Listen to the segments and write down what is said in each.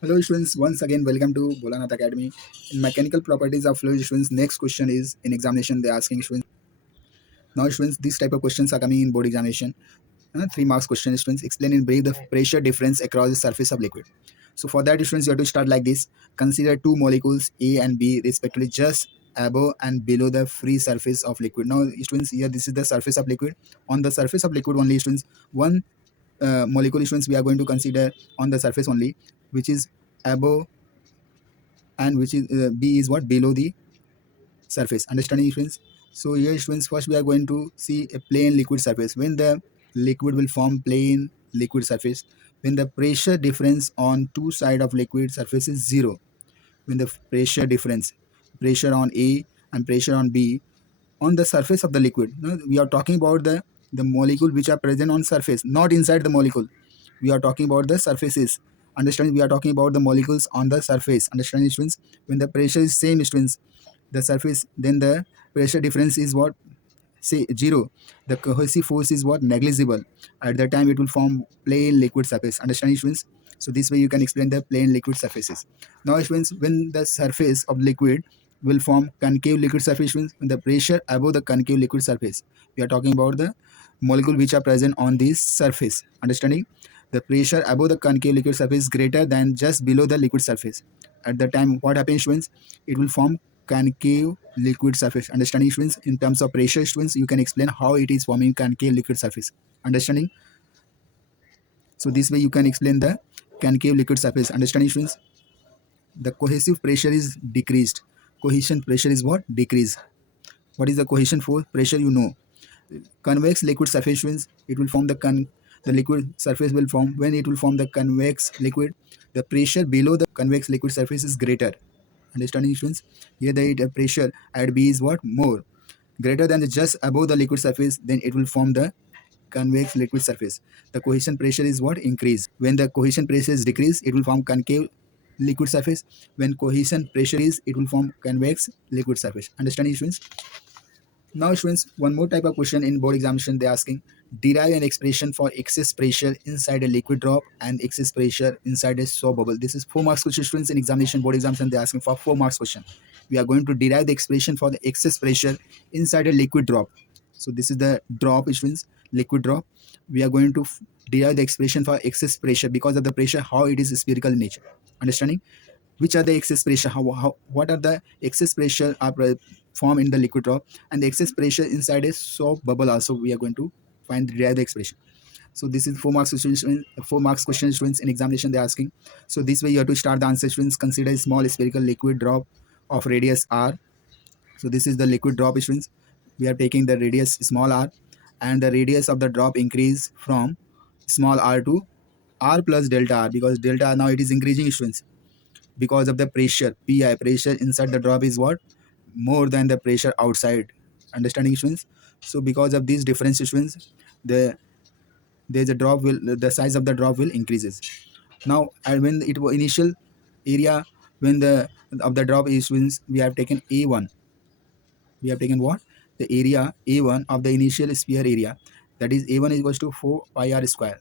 Hello students, once again welcome to Bholanath Academy. In mechanical properties of fluid students, next question is in examination they're asking students. Now students, these type of questions are coming in board examination. 3 marks question students explain in brief the pressure difference across the surface of liquid. So for that students you have to start like this. Consider two molecules A and B respectively just above and below the free surface of liquid. Now students here this is the surface of liquid. On the surface of liquid only students one molecule students we are going to consider on the surface only, which is above and which is B is what below the surface. Understanding students? So here students first we are going to see a plain liquid surface. When the liquid will form plain liquid surface, when the pressure difference on two side of liquid surface is zero, when the pressure difference, pressure on A and pressure on B on the surface of the liquid. No, we are talking about the molecule which are present on surface, not inside the molecule. We are talking about the surfaces. Understand? We are talking about the molecules on the surface. Understand students? When the pressure is same students, the surface, then the pressure difference is what, say zero. The cohesive force is what, negligible. At that time it will form plain liquid surface. Understand students? So this way you can explain the plain liquid surfaces. Now students, when the surface of liquid will form concave liquid surface, means when the pressure above the concave liquid surface, we are talking about the molecule which are present on this surface. Understanding? The pressure above the concave liquid surface is greater than just below the liquid surface. At the time what happens students, it will form concave liquid surface. Understanding students? In terms of pressure students, you can explain how it is forming concave liquid surface. Understanding? So this way you can explain the concave liquid surface. Understanding students? The cohesive pressure is decreased. Cohesion pressure is what, decrease. What is the cohesion for pressure, you know? Convex liquid surface means it will form the liquid surface will form when it will form the convex liquid, the pressure below the convex liquid surface is greater. Understanding students? Here the pressure at B is what, more, greater than the just above the liquid surface, then it will form the convex liquid surface. The cohesion pressure is what, increase. When the cohesion pressure is decreased, it will form concave liquid surface. When cohesion pressure is, it will form convex liquid surface. Understanding students? Now students, one more type of question in board examination they're asking. Derive an expression for excess pressure inside a liquid drop and excess pressure inside a soap bubble. This is 4 marks question students in examination, board examination they're asking for 4 marks question. We are going to derive the expression for the excess pressure inside a liquid drop. So this is the drop students, liquid drop. We are going to derive the expression for excess pressure because of the pressure, how it is spherical in nature. Understanding? Which are the excess pressure, how what are the excess pressure are formed in the liquid drop and the excess pressure inside a soap bubble also we are going to find derive the expression. So this is 4 marks question, 4 marks question students in examination they're asking. So this way you have to start the answer students. Consider a small spherical liquid drop of radius r. So this is the liquid drop students. We are taking the radius small r and the radius of the drop increase from small r to r plus delta r, because delta r now it is increasing students because of the pressure pi, pressure inside the drop is what, more than the pressure outside. Understanding students? So because of these difference students, there's a drop will, the size of the drop will increases. Now and when it was initial area, when the of the drop is students, we have taken a1, we have taken what, the area a1 of the initial sphere area, that is a1 is equals to 4 pi r square.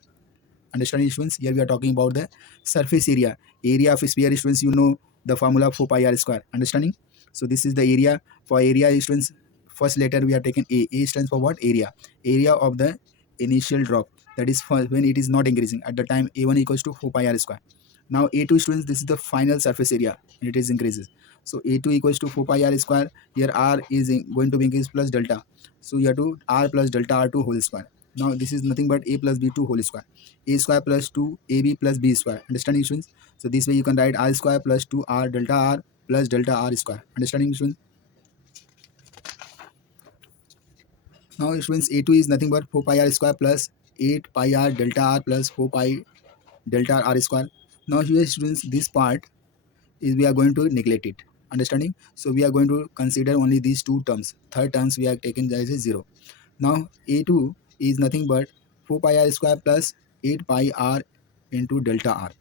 Understanding students? Here we are talking about the surface area, area of sphere students, you know the formula for pi r square. Understanding? So this is the area. For area students, first letter we have taken a stands for what, area, area of the initial drop, that is for when it is not increasing. At the time a1 equals to 4 pi r square. Now a2 students, this is the final surface area and it is increases. So a2 equals to 4 pi r square. Here r is going to be increased plus delta, so you have to r plus delta r2 whole square. Now this is nothing but a plus b2 whole square, a square plus 2 ab plus b square. Understanding students? So this way you can write r square plus 2 r delta r plus delta r square. Understanding students? Now students, a2 is nothing but 4 pi r square plus 8 pi r delta r plus 4 pi delta r square. Now here students, this part is we are going to neglect it. Understanding? So we are going to consider only these two terms. Third terms we are taken as a 0. Now a2 is nothing but 4 pi r square plus 8 pi r into delta r.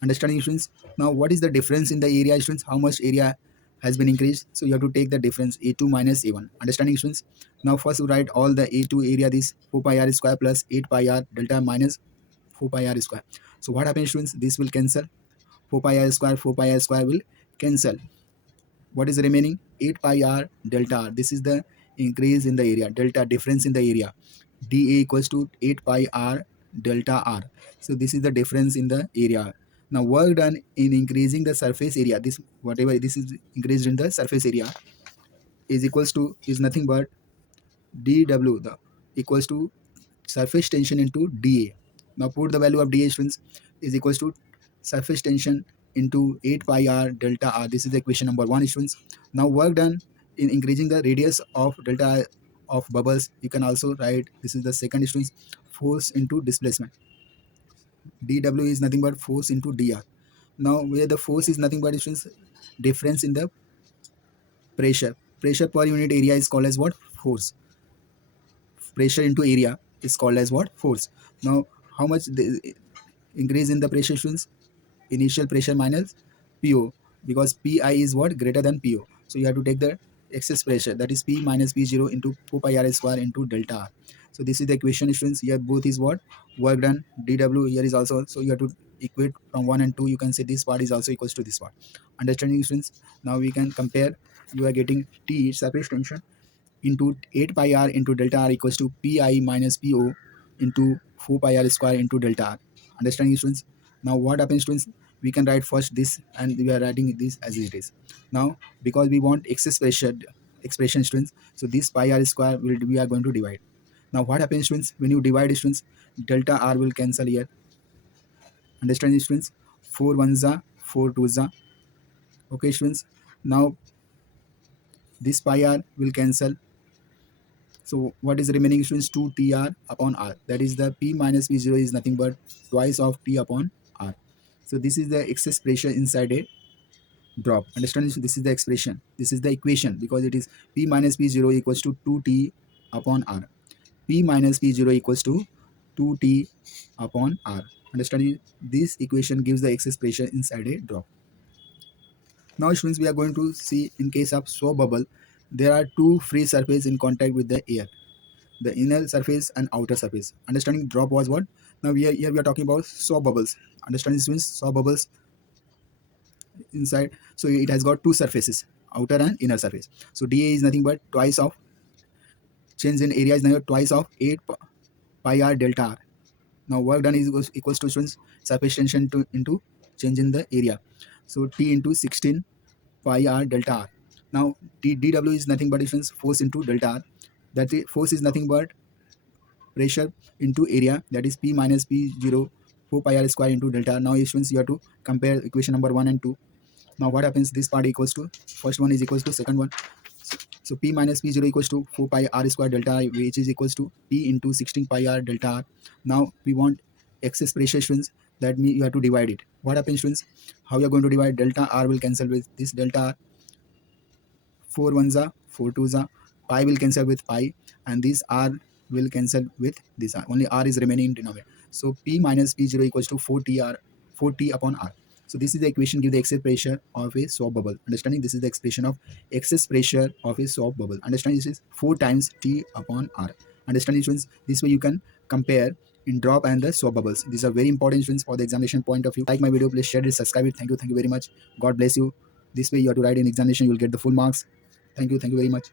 Understanding students? Now what is the difference in the area students? How much area has been increased? So you have to take the difference a2 minus a1. Understanding students? Now first we write all the a2 area, this 4 pi r square plus 8 pi r delta minus 4 pi r square. So what happens students? This will cancel. 4 pi r square, 4 pi r square will cancel. What is remaining? 8 pi r delta r. This is the increase in the area, delta difference in the area. dA equals to 8 pi r delta r. So this is the difference in the area. Now work done in increasing the surface area, this whatever this is increased in the surface area, is equals to, is nothing but dW, the equals to surface tension into dA. Now put the value of dA, students, is equals to surface tension into 8 pi r delta r. This is the equation number 1, students. Now work done in increasing the radius of delta r of bubbles. You can also write, this is the second, students, force into displacement. dW is nothing but force into dr. Now where the force is nothing but, students, difference in the pressure. Pressure per unit area is called as what? Force. Pressure into area is called as what? Force. Now how much the increase in the pressure, students? Initial pressure minus PO, because PI is what? Greater than PO. So you have to take the excess pressure, that is P minus P0 into 4 pi r square into delta r. So this is the equation, students. Here both is what? Work done. dW here is also, so you have to equate from 1 and 2. You can say this part is also equals to this part. Understanding, students? Now we can compare. You are getting T, surface tension, into 8 pi r into delta r equals to Pi minus Po into 4 pi r square into delta r. Understanding, students? Now what happens, students? We can write first this, and we are writing this as it is. Now because we want excess pressure expression, students, so this pi r square will, we are going to divide. Now what happens, students? When you divide, students, delta r will cancel here. Understanding, students? 4 ones are 4 twos are. Okay, students. Now this pi r will cancel. So what is remaining, students? 2 tr upon r. That is the P minus P0 is nothing but twice of T upon r. So this is the excess pressure inside a drop. Understand? This is the expression. This is the equation, because it is P minus P0 equals to 2T upon r. P minus P0 equals to 2T upon r. Understand? This equation gives the excess pressure inside a drop. Now, students, we are going to see in case of soap bubble, there are two free surfaces in contact with the air, the inner surface and outer surface. Understanding drop was what? Now here we are talking about soap bubbles. Understanding, students? Soap bubbles inside, so it has got two surfaces, outer and inner surface. So dA is nothing but twice of, change in area is nothing but twice of 8 pi r delta r. Now work done is equals to, students, surface tension into change in the area, so T into 16 pi r delta r. Now dW is nothing but, students, force into delta r. That is, force is nothing but pressure into area, that is P minus P0 4 pi r square into delta r. Now, students, you have to compare equation number 1 and 2. Now what happens? This part equals to, first one is equals to second one. So P minus P0 equals to 4 pi r square delta r, which is equals to P into 16 pi r delta r. Now we want excess pressure, students. That means you have to divide it. What happens, students? How you are going to divide? Delta r will cancel with this delta r. 4 ones are 4 twos are. Pi will cancel with pi, and this r will cancel with this r. Only r is remaining in denominator. So P minus P0 equals to 4T upon r. So this is the equation give the excess pressure of a soap bubble. Understanding? This is the expression of excess pressure of a soap bubble. Understanding? This is 4 times T upon r. Understanding, students? This way you can compare in drop and the soap bubbles. These are very important, students, for the examination point of view. Like my video, please share it, subscribe it. Thank you very much. God bless you. This way you have to write in examination, you will get the full marks. Thank you very much.